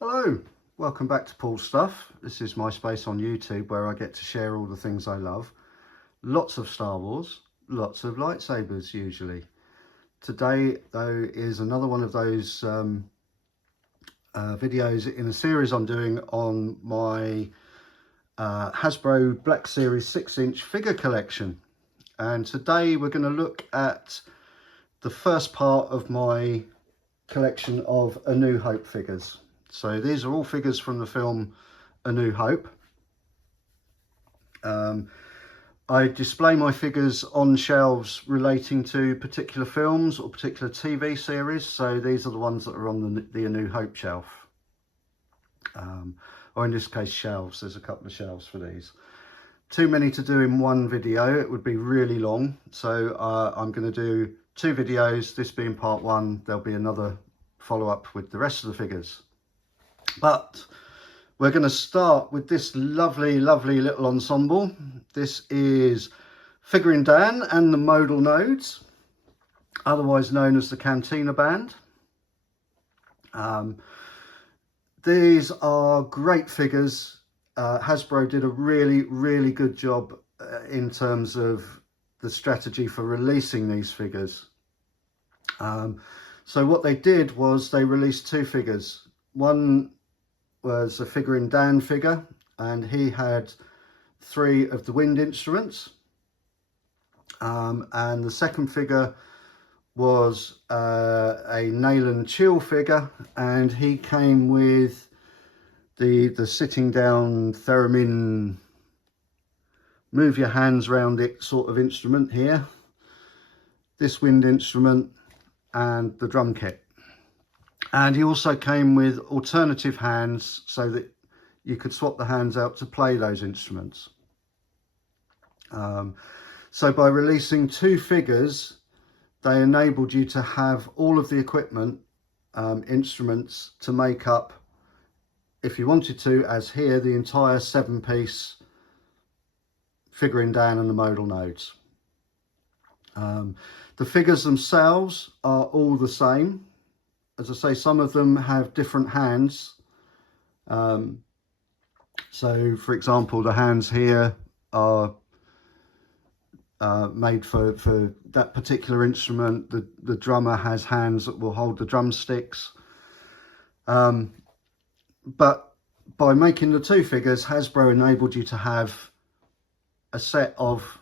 Hello, welcome back to Paul's Stuff. This is my space on YouTube where I get to share all the things I love. Lots of Star Wars, lots of lightsabers usually. Today though is another one of those videos in a series I'm doing on my Hasbro Black Series 6-inch figure collection. And today we're going to look at the first part of my collection of A New Hope figures. So these are all figures from the film A New Hope. I display my figures on shelves relating to particular films or particular TV series. So these are the ones that are on the A New Hope shelf. Or in this case shelves, there's a couple of shelves for these. Too many to do in one video, it would be really long. So I'm going to do 2 videos, this being part 1. There'll be another follow-up with the rest of the figures. But we're going to start with this lovely little ensemble. This is Figurine Dan and the Modal Nodes, otherwise known as the Cantina band. These are great figures. Hasbro did a really good job in terms of the strategy for releasing these figures. So what they did was they released 2 figures. One was a Figurine Dan figure, and he had 3 of the wind instruments. And the second figure was a Nail & Chill figure, and he came with the sitting down theremin, move your hands around it sort of instrument here, this wind instrument and the drum kit. And he also came with alternative hands so that you could swap the hands out to play those instruments. So by releasing 2 figures, they enabled you to have all of the equipment, instruments to make up, if you wanted to, as here, the entire 7-piece Figurine Dan and the Modal Nodes. The figures themselves are all the same. As I say, some of them have different hands. So for example, the hands here are made for that particular instrument. The drummer has hands that will hold the drumsticks. But by making the 2 figures, Hasbro enabled you to have a set of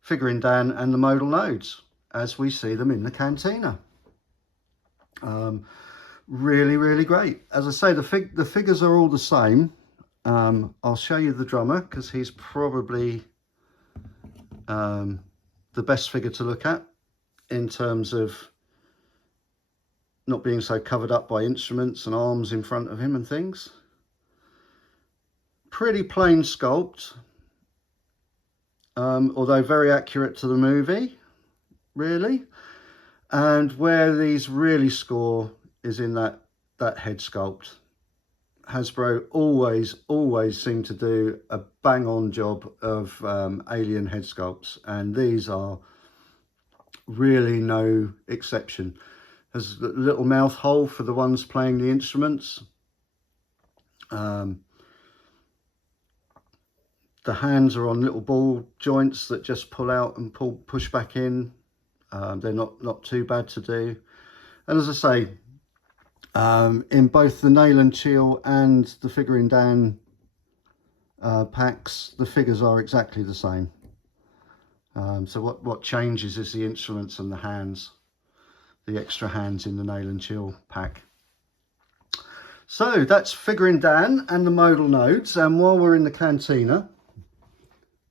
Figurine Dan and the Modal Nodes as we see them in the Cantina. Really great. As I say, the figures are all the same. I'll show you the drummer because he's probably the best figure to look at in terms of not being so covered up by instruments and arms in front of him and things. Pretty plain sculpt, although very accurate to the movie, really. And where these really score is in that head sculpt. Hasbro always seem to do a bang-on job of alien head sculpts, and these are really no exception. There's a little mouth hole for the ones playing the instruments. The hands are on little ball joints that just pull out and push back in. They're not too bad to do. And as I say, in both the Nail & Chill and the Figurine Dan packs, the figures are exactly the same. So what changes is the instruments and the hands, the extra hands in the Nail & Chill pack. So that's Figurine Dan and the Modal Nodes. And while we're in the Cantina,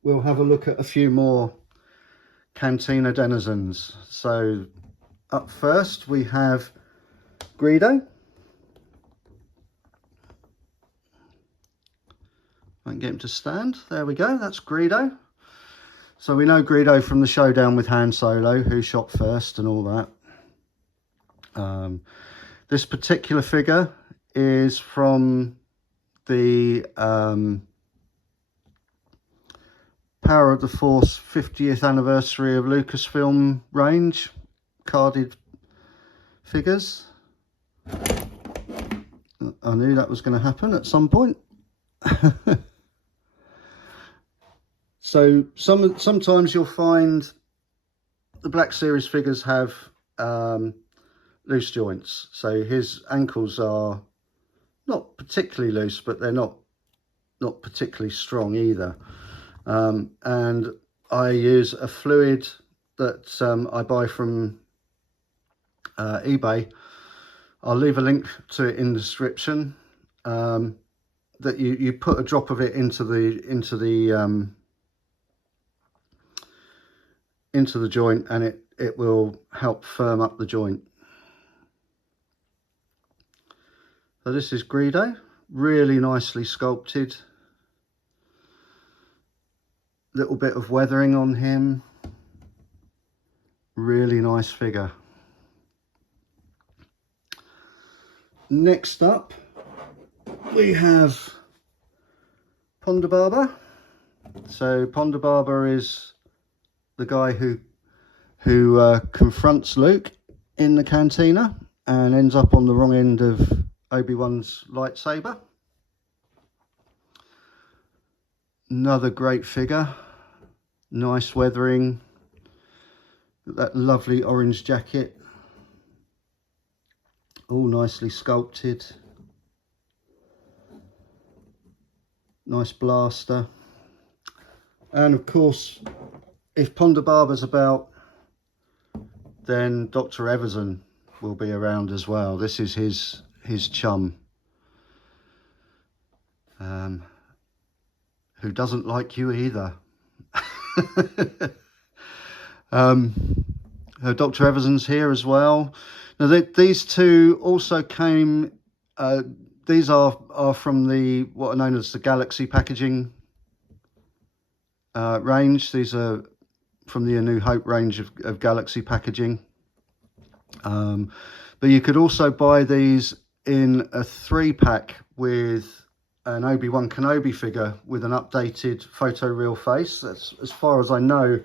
we'll have a look at a few more Cantina denizens. So up first we have Greedo. I can get him to stand. There we go, that's Greedo. So we know Greedo from the showdown with Han Solo, who shot first and all that. This particular figure is from the Power of the Force 50th anniversary of Lucasfilm range carded figures. I knew that was going to happen at some point. So sometimes you'll find the Black Series figures have loose joints. So his ankles are not particularly loose, but they're not particularly strong either. And I use a fluid that I buy from eBay. I'll leave a link to it in the description. That you put a drop of it into the joint, and it will help firm up the joint. So this is Greedo, really nicely sculpted. Little bit of weathering on him. Really nice figure. Next up, we have Ponda Baba. So Ponda Baba is the guy who confronts Luke in the Cantina and ends up on the wrong end of Obi-Wan's lightsaber. Another great figure, nice weathering, that lovely orange jacket, all nicely sculpted, nice blaster. And of course, if Ponda Baba's about, then Dr. Everson will be around as well. This is his chum, who doesn't like you either. Dr. Everson's here as well. Now these two also came, these are from what are known as the Galaxy packaging range. These are from the A New Hope range of Galaxy packaging. But you could also buy these in a 3-pack with an Obi-Wan Kenobi figure with an updated photoreal face. That's, as far as I know,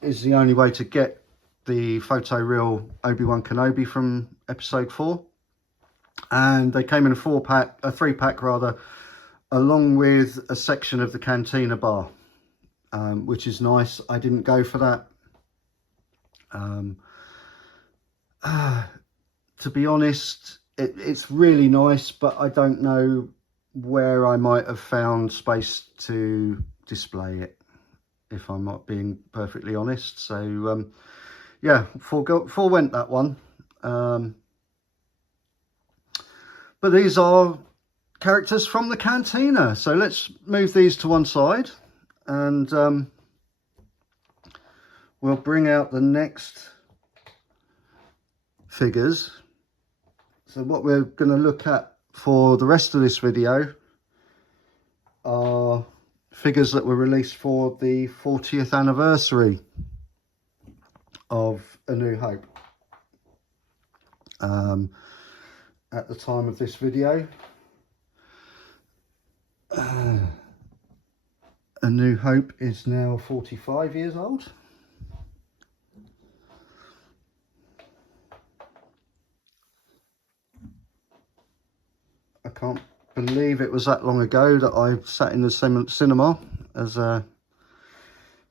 is the only way to get the photoreal Obi-Wan Kenobi from episode 4. And they came in a 3-pack rather, along with a section of the Cantina bar, which is nice. I didn't go for that. To be honest, it's really nice, but I don't know where I might have found space to display it, if I'm not being perfectly honest. So yeah, forewent that one. But these are characters from the Cantina, so let's move these to one side, and we'll bring out the next figures. So what we're going to look at for the rest of this video are figures that were released for the 40th anniversary of A New Hope. At the time of this video, A New Hope is now 45 years old. I can't believe it was that long ago that I sat in the cinema as an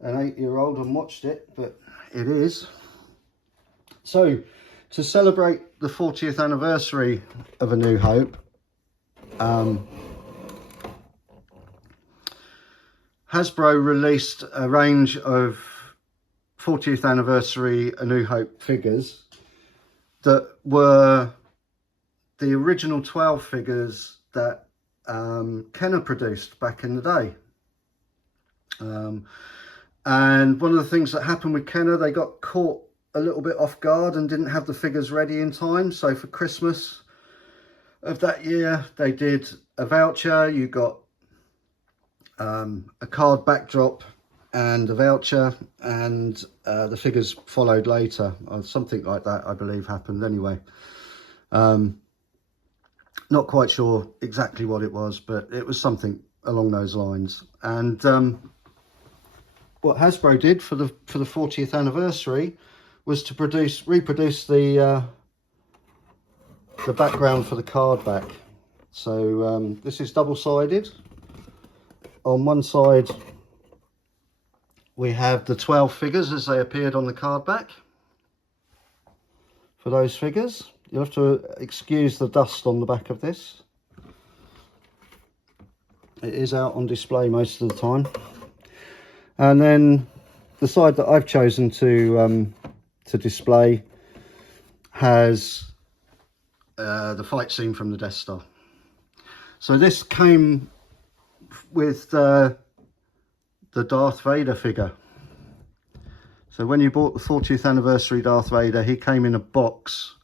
8-year-old and watched it, but it is. So, to celebrate the 40th anniversary of A New Hope, Hasbro released a range of 40th anniversary A New Hope figures that were the original 12 figures that Kenner produced back in the day. And one of the things that happened with Kenner, they got caught a little bit off guard and didn't have the figures ready in time. So for Christmas of that year, they did a voucher. You got a card backdrop and a voucher, and the figures followed later, or something like that, I believe happened anyway. Not quite sure exactly what it was, but it was something along those lines. And what Hasbro did for the 40th anniversary was to reproduce the background for the card back. So this is double-sided. On one side we have the 12 figures as they appeared on the card back. For those figures, you'll have to excuse the dust on the back of this. It is out on display most of the time. And then the side that I've chosen to display has the fight scene from the Death Star. So this came with the Darth Vader figure. So when you bought the 40th anniversary Darth Vader, he came in a box.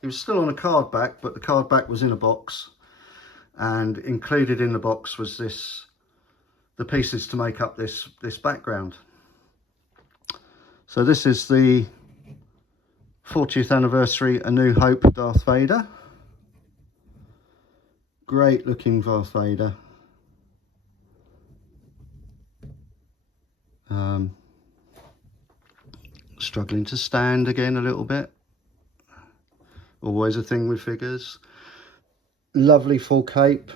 He was still on a card back, but the card back was in a box. And included in the box was the pieces to make up this background. So this is the 40th anniversary A New Hope Darth Vader. Great looking Darth Vader. Struggling to stand again a little bit. Always a thing with figures. Lovely full cape.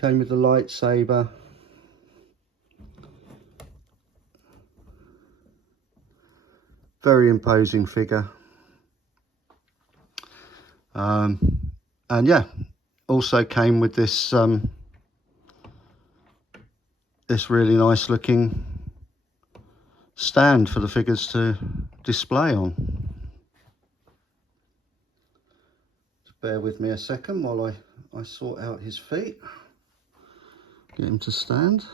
Came with the lightsaber. Very imposing figure. And yeah, also came with this this really nice looking stand for the figures to display on. Just bear with me a second while I sort out his feet. Get him to stand.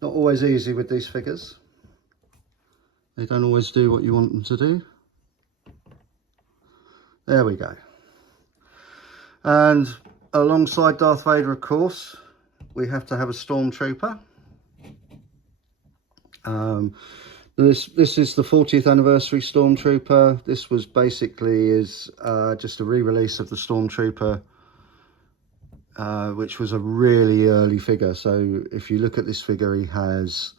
Not always easy with these figures. They don't always do what you want them to do. There we go. And alongside Darth Vader, of course, we have to have a Stormtrooper. This is the 40th anniversary Stormtrooper. This was basically just a re-release of the Stormtrooper, which was a really early figure. So if you look at this figure, he has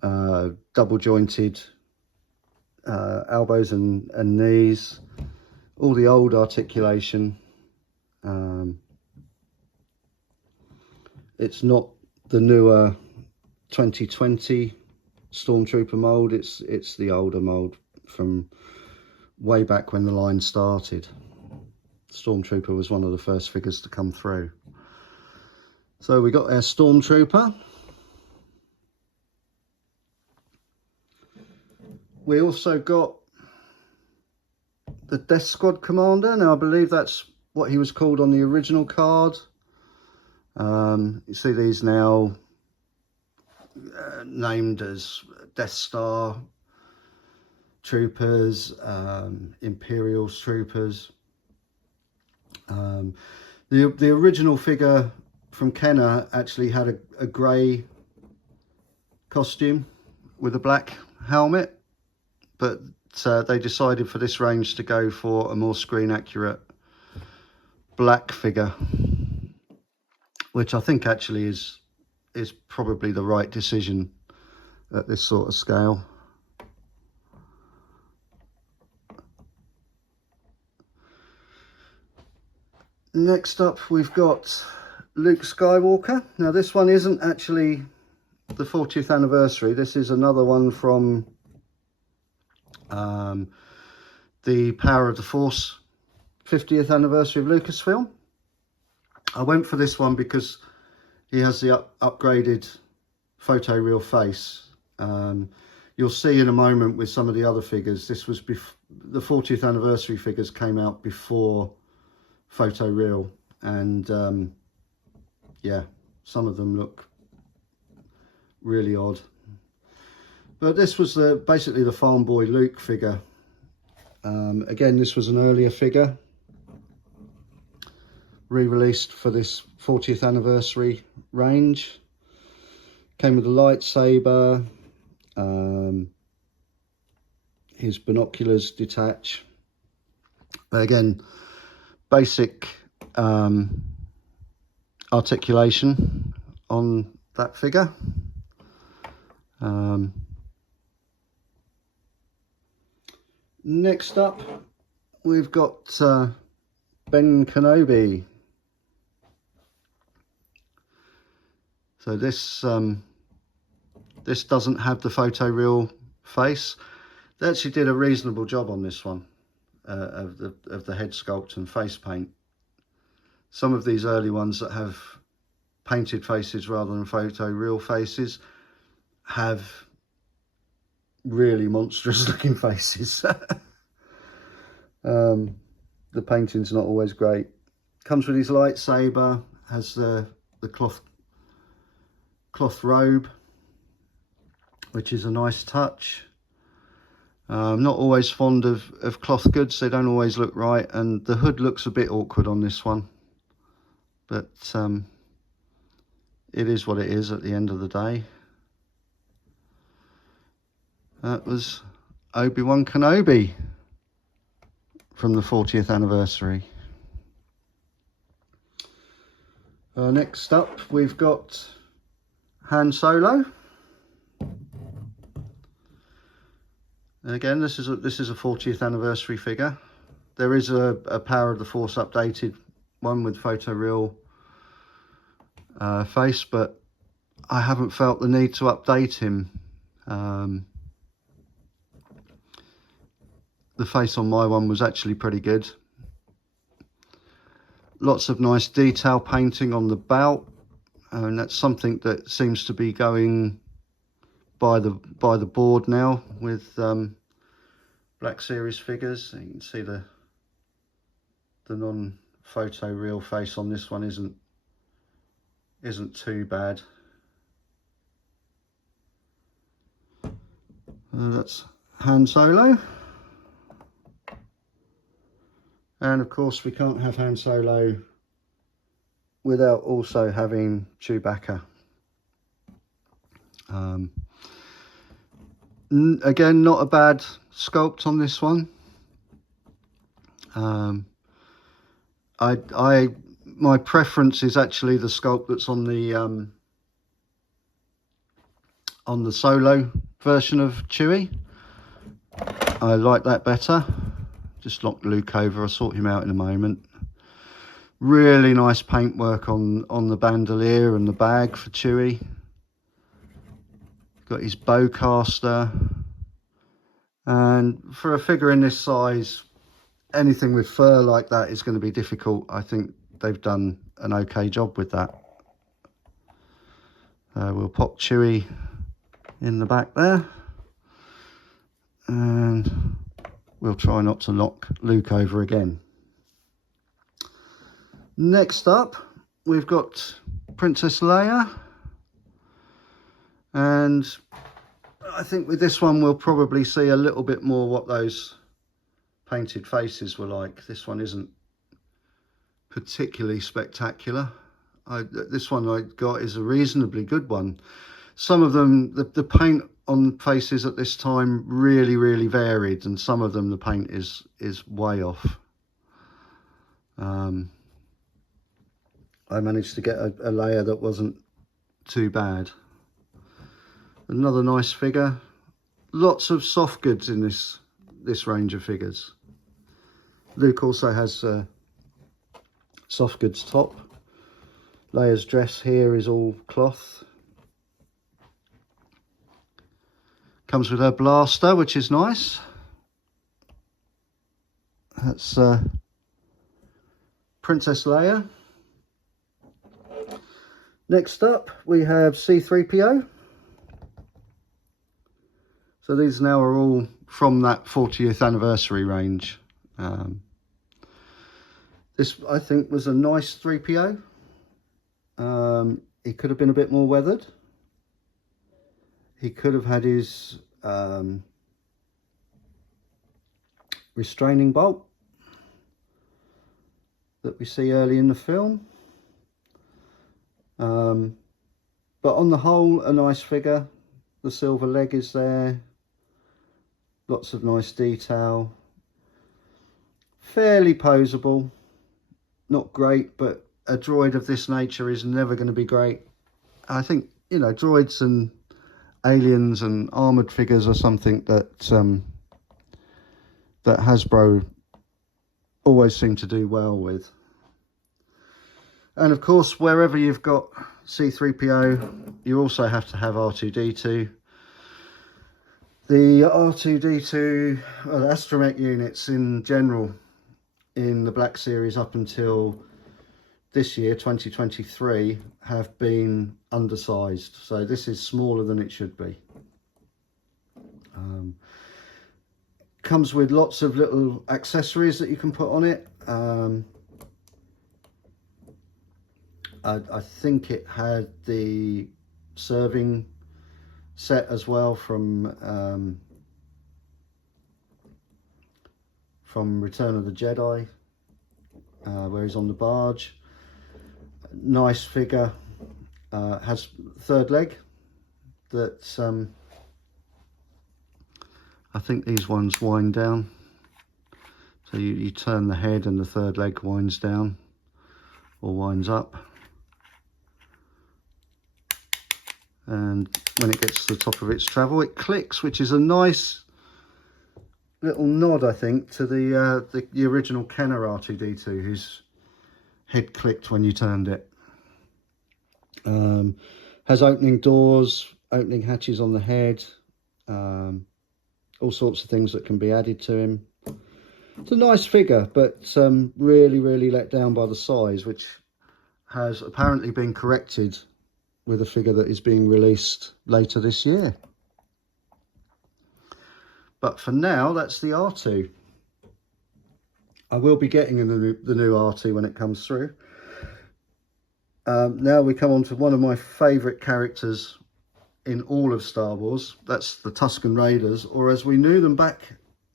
double jointed elbows and knees, all the old articulation. It's not the newer 2020 Stormtrooper mold, it's the older mold from way back when the line started. Stormtrooper was one of the first figures to come through. So we got our Stormtrooper. We also got the Death Squad Commander. Now I believe that's what he was called on the original card. You see these now named as Death Star Troopers, Imperial Troopers. The original figure from Kenner actually had a grey costume with a black helmet, but they decided for this range to go for a more screen accurate black figure, which I think actually is probably the right decision at this sort of scale. Next up we've got Luke Skywalker. Now this one isn't actually the 40th anniversary. This is another one from the Power of the Force 50th anniversary of Lucasfilm. I went for this one because he has the upgraded photoreal face. You'll see in a moment with some of the other figures, this was the 40th anniversary figures came out before photoreal, and yeah, some of them look really odd. But this was basically the farm boy Luke figure. Again, this was an earlier figure, re-released for this 40th anniversary range. Came with a lightsaber, his binoculars detach. But again, basic articulation on that figure. Next up we've got Ben Kenobi. So this this doesn't have the photoreal face. They actually did a reasonable job on this one of the head sculpt and face paint. Some of these early ones that have painted faces rather than photoreal faces have really monstrous looking faces. The painting's not always great. Comes with his lightsaber, has the cloth robe, which is a nice touch. I'm not always fond of cloth goods. They don't always look right, and the hood looks a bit awkward on this one, but it is what it is at the end of the day. That was Obi-Wan Kenobi from the 40th anniversary. Next up, we've got Han Solo. Again, this is a 40th anniversary figure. There is a Power of the Force updated one with photoreal face, but I haven't felt the need to update him. The face on my one was actually pretty good. Lots of nice detail painting on the belt, and that's something that seems to be going by the board now with Black Series figures. You can see the non-photo real face on this one isn't too bad. That's Han Solo. And of course we can't have Han Solo without also having Chewbacca. Again, not a bad sculpt on this one. My preference is actually the sculpt that's on the Solo version of Chewie. I like that better. Just knocked Luke over. I'll sort him out in a moment. Really nice paintwork on the bandolier and the bag for Chewie. Got his bowcaster. And for a figure in this size, anything with fur like that is going to be difficult. I think they've done an okay job with that. We'll pop Chewie in the back there. And we'll try not to knock Luke over again. Next up, we've got Princess Leia. And I think with this one, we'll probably see a little bit more what those painted faces were like. This one isn't particularly spectacular. This one I got is a reasonably good one. Some of them, the paint on faces at this time really varied, and some of them the paint is way off. I managed to get a layer that wasn't too bad. Another nice figure. Lots of soft goods in this range of figures. Luke also has a soft goods top. Leia's dress here is all cloth. Comes with her blaster, which is nice. That's Princess Leia. Next up, we have C-3PO. So these now are all from that 40th anniversary range. This, I think, was a nice 3PO. He could have been a bit more weathered. He could have had his restraining bolt that we see early in the film. But on the whole, a nice figure. The silver leg is there. Lots of nice detail. Fairly poseable. Not great, but a droid of this nature is never going to be great. I think, you know, droids and aliens and armoured figures are something that that Hasbro always seem to do well with. And of course, wherever you've got C-3PO, you also have to have R2-D2. The R2-D2 astromech units in general in the Black Series up until this year, 2023, have been undersized. So this is smaller than it should be. Comes with lots of little accessories that you can put on it. I think it had the serving set as well from Return of the Jedi, where he's on the barge. Nice figure. Has third leg that I think these ones wind down. So you turn the head and the third leg winds down or winds up. And when it gets to the top of its travel, it clicks, which is a nice little nod, I think, to the original Kenner R2-D2, whose head clicked when you turned it. Has opening doors, opening hatches on the head, all sorts of things that can be added to him. It's a nice figure, but really let down by the size, which has apparently been corrected with a figure that is being released later this year. But for now, that's the R2. I will be getting the new R2 when it comes through. Now we come on to one of my favourite characters in all of Star Wars. That's the Tuscan Raiders, or as we knew them back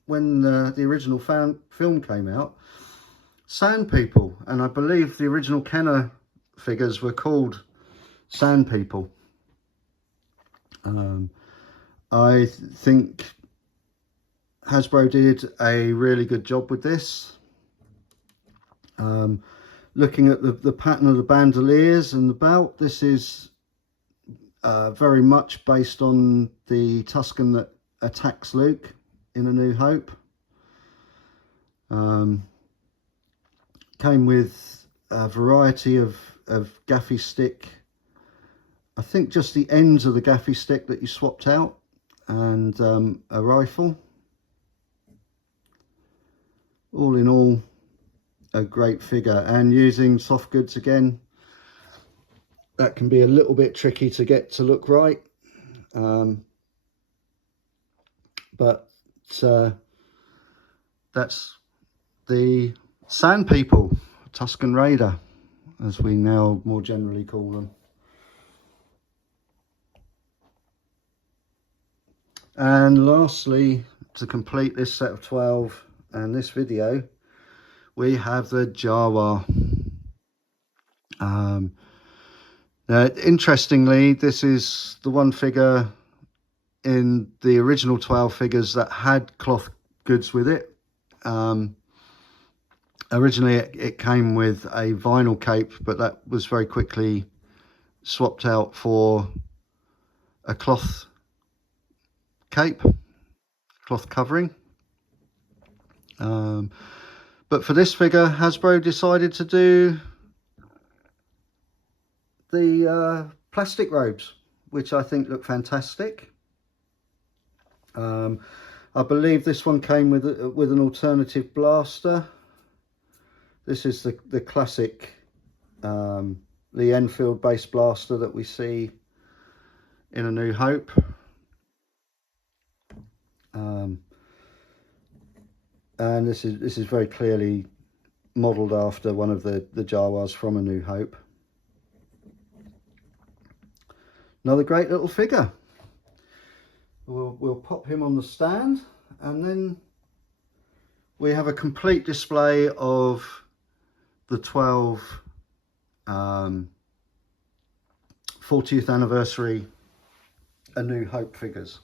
when the original film came out, Sand People. And I believe the original Kenner figures were called Sand People. I think Hasbro did a really good job with this. Looking at the pattern of the bandoliers and the belt, this is very much based on the Tuscan that attacks Luke in A New Hope. Came with a variety of gaffy stick. I think just the ends of the gaffy stick that you swapped out, and a rifle. All in all, a great figure. And using soft goods again, that can be a little bit tricky to get to look right. But that's the Sand People, Tuscan Raider, as we now more generally call them. And lastly, to complete this set of 12 and this video, we have the Jawa. Interestingly, this is the one figure in the original 12 figures that had cloth goods with it. Originally it came with a vinyl cape, but that was very quickly swapped out for a cloth cape, cloth covering. But for this figure, Hasbro decided to do the plastic robes, which I think look fantastic. I believe this one came with an alternative blaster. This is the classic the Enfield based blaster that we see in A New Hope. And this is very clearly modelled after one of the Jawas from A New Hope. Another great little figure. We'll pop him on the stand, and then we have a complete display of the 12 40th anniversary A New Hope figures.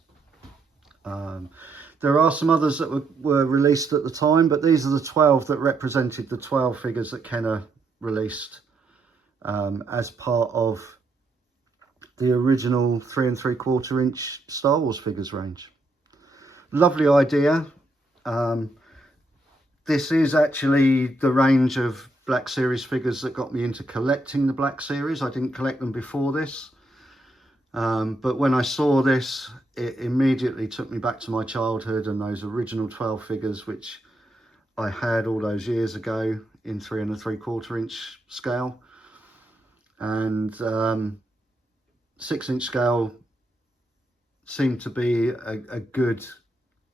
There are some others that were released at the time, but these are the 12 that represented the 12 figures that Kenner released as part of the original 3 3/4 inch Star Wars figures range. Lovely idea. this is actually the range of Black Series figures that got me into collecting the Black Series. I didn't collect them before this. But when I saw this, it immediately took me back to my childhood and those original 12 figures, which I had all those years ago in 3 3/4 inch scale. And 6-inch scale seemed to be a good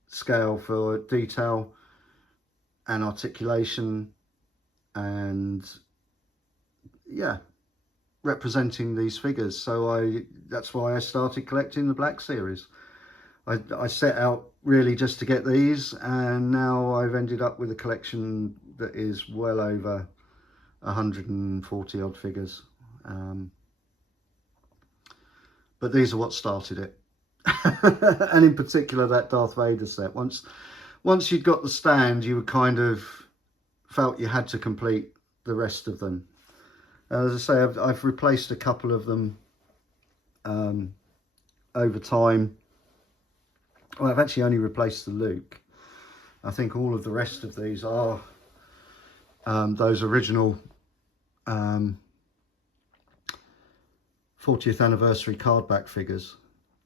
scale for detail and articulation, and yeah, representing these figures. So that's why I started collecting the Black Series. I set out really just to get these, and now I've ended up with a collection that is well over 140 odd figures. But these are what started it. And in particular that Darth Vader set. Once you'd got the stand, you would kind of felt you had to complete the rest of them. As I say, I've replaced a couple of them over time. Well, I've actually only replaced the Luke. I think all of the rest of these are those original 40th anniversary cardback figures.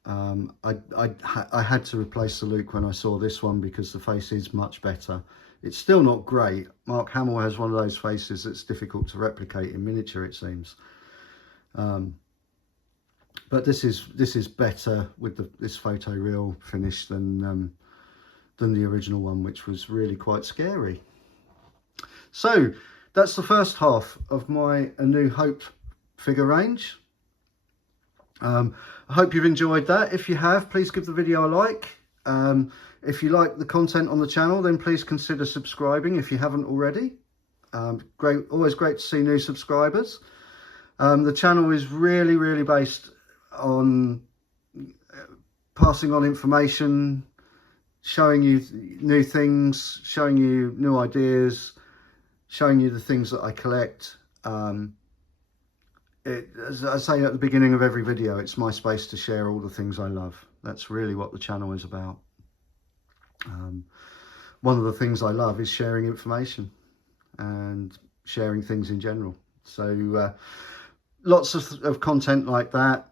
I had to replace the Luke when I saw this one because the face is much better. It's still not great. Mark Hamill has one of those faces that's difficult to replicate in miniature, it seems. But this is better with this photoreal finish than the original one, which was really quite scary. So that's the first half of my A New Hope figure range. I hope you've enjoyed that. If you have, please give the video a like. If you like the content on the channel, then please consider subscribing if you haven't already. Always great to see new subscribers. The channel is really based on passing on information, showing you new things, showing you new ideas, showing you the things that I collect. As I say at the beginning of every video, it's my space to share all the things I love. That's really what the channel is about. One of the things I love is sharing information and sharing things in general. So lots of content like that.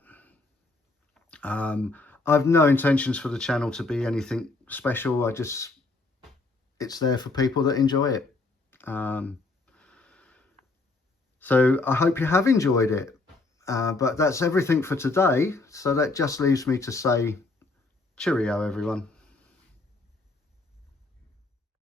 I've no intentions for the channel to be anything special. It's there for people that enjoy it. So I hope you have enjoyed it. But that's everything for today. So that just leaves me to say cheerio, everyone.